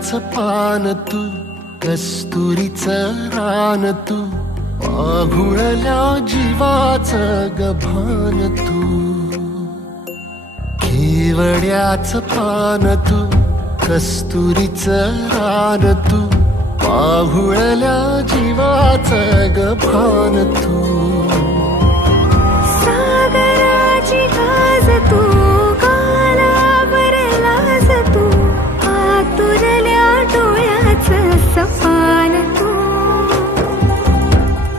केवड्याचं पान तू, कस्तुरीचं रान तू, पाघुळल्या जीवाचं गभान तू. केवड्याचं पान तू, कस्तुरीचं रान तू, पाघुळल्या जीवाचं गभान तू. सागराची गाज तू, गालावरलाज तू, आतुरल्या डोळ्याचं सपान तू.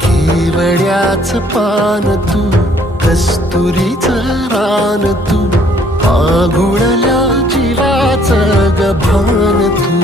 केवड्याचं पान तू, कस्तुरीचं रान तू, पाघुळल्या जीवाचं गभान तू.